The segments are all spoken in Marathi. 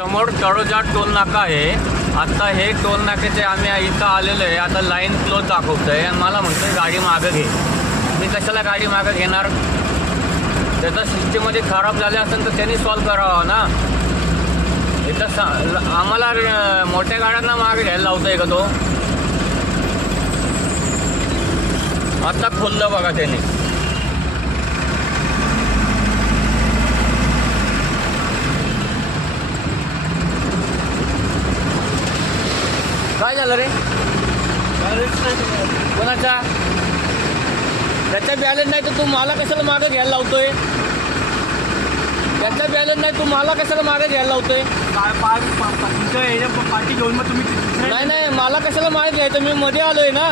समोर तळोजा टोल नाका आहे। आता हे टोल नाक्याचे आम्ही इथं आलेलो आहे। आता लाईन क्लोज दाखवतंय आणि मला म्हणतोय गाडी मागं घे। मी कशाला गाडी मागं घेणार? त्याचा सिस्टीममध्ये खराब झाले असेल तर त्यांनी सॉल्व करावा ना। इथं आम्हाला मोठ्या गाड्यांना मागे घ्यायला लावतोय का तो? आता खोललं बघा त्यांनी। काय झालं रे? कोणाचा? त्याचा बॅलन्स नाही तर तू मला कशाला मागे घ्यायला लावतोय? त्याचा बॅलन्स नाही तू मला कशाला मागे घ्यायला लावतोय? पार्टी घेऊन मग तुम्ही नाही मला कशाला मागे घ्यायचं? मी मध्ये आलोय ना।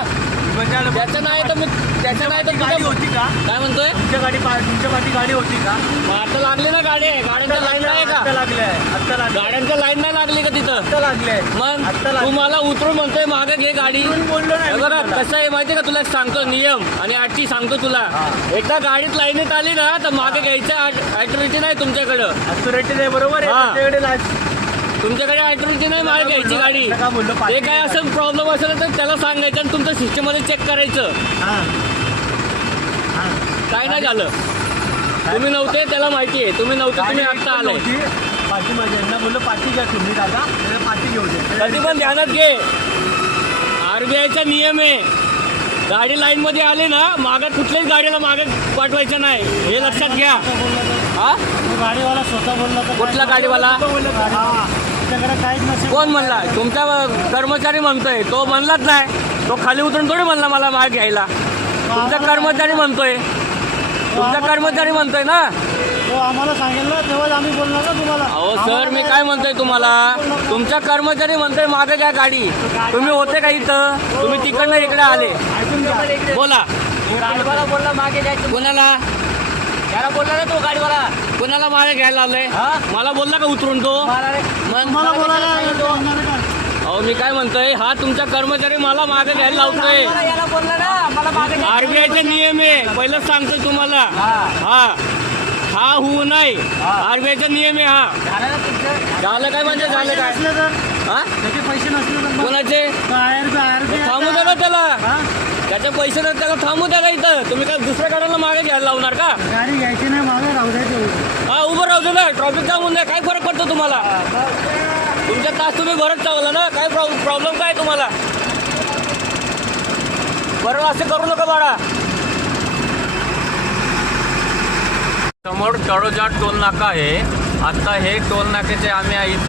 त्याचं नाही तर मी त्याचं नाही तर गाडी होती का? काय म्हणतोय? तुमच्या पाठी गाडी होती का? आता लागली ना गाडी। गाड्यांच्या लाईन नाही का? आता लागले गाड्यांच्या लाईन नाही लागली का तिथं? आता लागले मग तू मला उतरून म्हणतोय मागे घे गाडी। बोललो नाही बघा कसं आहे माहिती का तुला? सांगतो नियम आणि अटी सांगतो तुला। एकदा गाडीत लाईनीत आली ना तर मागे घ्यायचं ऍक्टिव्हिटी नाही तुमच्याकडं। ऍक्युरेट आहे, बरोबर आहे। तुमच्याकडे ऍक्टिव्हिटी नाही मागे घ्यायची गाडी। ते काय असं प्रॉब्लेम असेल तर त्याला सांगायचं आणि तुमचं सिस्टममध्ये चेक करायचं। काय नाही झालं? तुम्ही नव्हते त्याला माहिती आहे। तुम्ही नव्हते, तुम्ही आत्ता आलाय। पाठी माझ्या बोललो पाठी घ्या तुम्ही दादा, पाठी घेऊ दे। कधी पण ध्यानात घे, आरबीआयचा नियम आहे। गाडी लाईन मध्ये आली ना मागे कुठल्याच गाडीला मागे पाठवायचं नाही, हे लक्षात घ्या। हा गाडीवाला स्वतः बोलला तर कुठला गाडीवाला? काहीच नसेल। कोण म्हणला? तुमचा कर्मचारी म्हणतोय। तो म्हणलाच नाही, तो खाली उतरून थोडी म्हणला मला मागे घ्यायला। तुमचा कर्मचारी म्हणतोय, तुमचा कर्मचारी म्हणतोय ना। तो आम्हाला सांगेल ना तेव्हाच आम्ही बोलणार ना तुम्हाला। अहो सर, मी काय म्हणतोय तुम्हाला? तुमचा कर्मचारी म्हणतोय मागे घ्या गाडी। तुम्ही होते का इथं? तुम्ही तिकडनं इकडे आले। बोला। गाडीवाला बोलला मागे जायचं। कोणाला? त्याला बोलला ना तो गाडीवाला। कोणाला मागे घ्यायला आलंय? मला बोलला का उतरून तो? मला बोलायला अहो मी काय म्हणतोय, हा तुमचा कर्मचारी मला मागे घ्यायला लावतोय। याला बोलला ना मला मागे आरबीआयचा नियम आहे, पहिलंच सांगतोय तुम्हाला। हा होऊ नाही, आरबीआयचा नियम आहे हा। झालं काय म्हणजे झालं काय? हा त्याचे पैसे नसले तर कोणाचे? थांबू द्या ना त्याला। त्याचे पैसे नाही त्याला थांबू द्या का इथं? तुम्ही काय दुसऱ्या गाड्यांना मागे घ्यायला लावणार का? गाडी घ्यायची नाही, मागे राहू द्यायची। हा उभं राहू दे ना, ट्रॉफिक जाम होऊन काय फरक पडतो तुम्हाला? तुमच्या तास तुम्ही भरत चावला ना, काय प्रॉब्लेम काय तुम्हाला? बरं असं करू नका बाळा। समोर तळोजा टोल नाका आहे। आता हे टोल नाक्याचे आम्ही